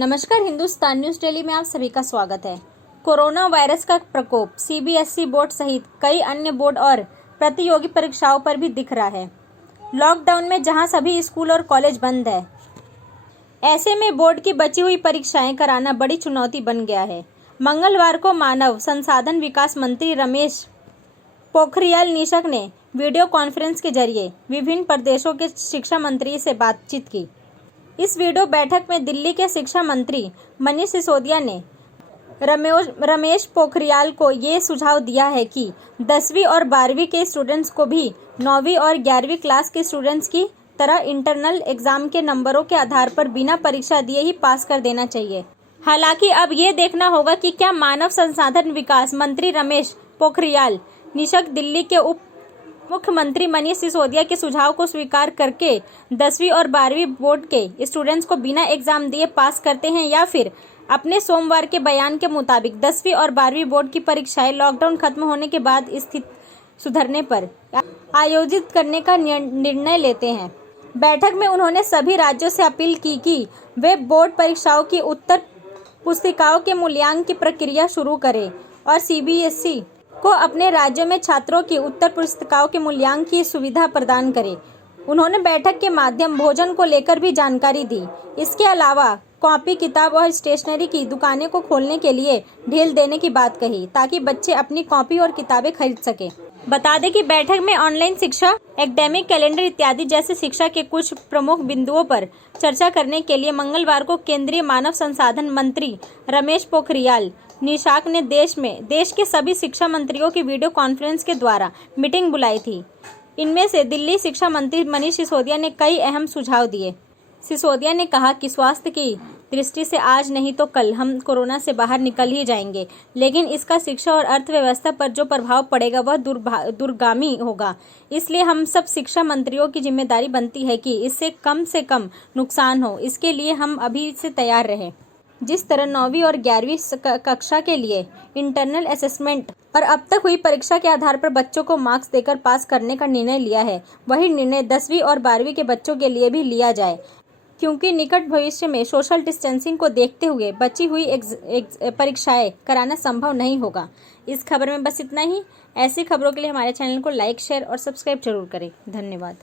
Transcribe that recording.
नमस्कार, Hindustan news daily में आप सभी का स्वागत है। कोरोना वायरस का प्रकोप सीबीएसई बोर्ड सहित कई अन्य बोर्ड और प्रतियोगी परीक्षाओं पर भी दिख रहा है। लॉकडाउन में जहां सभी स्कूल और कॉलेज बंद है, ऐसे में बोर्ड की बची हुई परीक्षाएं कराना बड़ी चुनौती बन गया है। मंगलवार को मानव संसाधन विकास मंत्री रमेश पोखरियाल निशंक ने वीडियो कॉन्फ्रेंस के जरिए विभिन्न प्रदेशों के शिक्षा मंत्री से बातचीत की। इस वीडियो बैठक में दिल्ली के शिक्षा मंत्री मनीष सिसोदिया ने रमेश पोखरियाल को ये सुझाव दिया है कि 10वीं और 12वीं के स्टूडेंट्स को भी 9वीं और 11वीं क्लास के स्टूडेंट्स की तरह इंटरनल एग्जाम के नंबरों के आधार पर बिना परीक्षा दिए ही पास कर देना चाहिए। हालांकि अब ये देखना होगा कि क्या मानव संसाधन विकास मंत्री रमेश पोखरियाल निशंक दिल्ली के उप मुख्यमंत्री मनीष सिसोदिया के सुझाव को स्वीकार करके 10वीं और 12वीं बोर्ड के स्टूडेंट्स को बिना एग्जाम दिए पास करते हैं, या फिर अपने सोमवार के बयान के मुताबिक 10वीं और 12वीं बोर्ड की परीक्षाएं लॉकडाउन खत्म होने के बाद स्थिति सुधरने पर आयोजित करने का निर्णय लेते हैं। बैठक में उन्होंने सभी राज्यों से अपील की कि वे बोर्ड परीक्षाओं की उत्तर पुस्तिकाओं के मूल्यांकन की प्रक्रिया शुरू करें और सीबीएसई को अपने राज्यों में छात्रों की उत्तर पुस्तिकाओं के मूल्यांकन की सुविधा प्रदान करें। उन्होंने बैठक के माध्यम भोजन को लेकर भी जानकारी दी। इसके अलावा कॉपी किताब और स्टेशनरी की दुकानें को खोलने के लिए ढील देने की बात कही, ताकि बच्चे अपनी कॉपी और किताबें खरीद सकें। बता दें कि बैठक में ऑनलाइन शिक्षा, एकेडमिक कैलेंडर इत्यादि जैसे शिक्षा के कुछ प्रमुख बिंदुओं पर चर्चा करने के लिए मंगलवार को केंद्रीय मानव संसाधन मंत्री रमेश पोखरियाल निशंक ने देश के सभी शिक्षा मंत्रियों की वीडियो कॉन्फ्रेंस के द्वारा मीटिंग बुलाई थी। इनमें से दिल्ली शिक्षा मंत्री मनीष सिसोदिया ने कई अहम सुझाव दिए। सिसोदिया ने कहा कि स्वास्थ्य की दृष्टि से आज नहीं तो कल हम कोरोना से बाहर निकल ही जाएंगे, लेकिन इसका शिक्षा और अर्थव्यवस्था पर जो प्रभाव पड़ेगा वह दूरगामी होगा। इसलिए हम सब शिक्षा मंत्रियों की जिम्मेदारी बनती है कि इससे से कम नुकसान हो। इसके लिए हम अभी से तैयार रहें। जिस तरह 9वीं और 11वीं कक्षा के लिए इंटरनल असेसमेंट और अब तक हुई परीक्षा के आधार पर बच्चों को मार्क्स देकर पास करने का निर्णय लिया है, वही निर्णय 10वीं और 12वीं के बच्चों के लिए भी लिया जाए, क्योंकि निकट भविष्य में सोशल डिस्टेंसिंग को देखते हुए बची हुई परीक्षाएं कराना संभव नहीं होगा। इस खबर में बस इतना ही। ऐसी खबरों के लिए हमारे चैनल को लाइक, शेयर और सब्सक्राइब जरूर करें। धन्यवाद।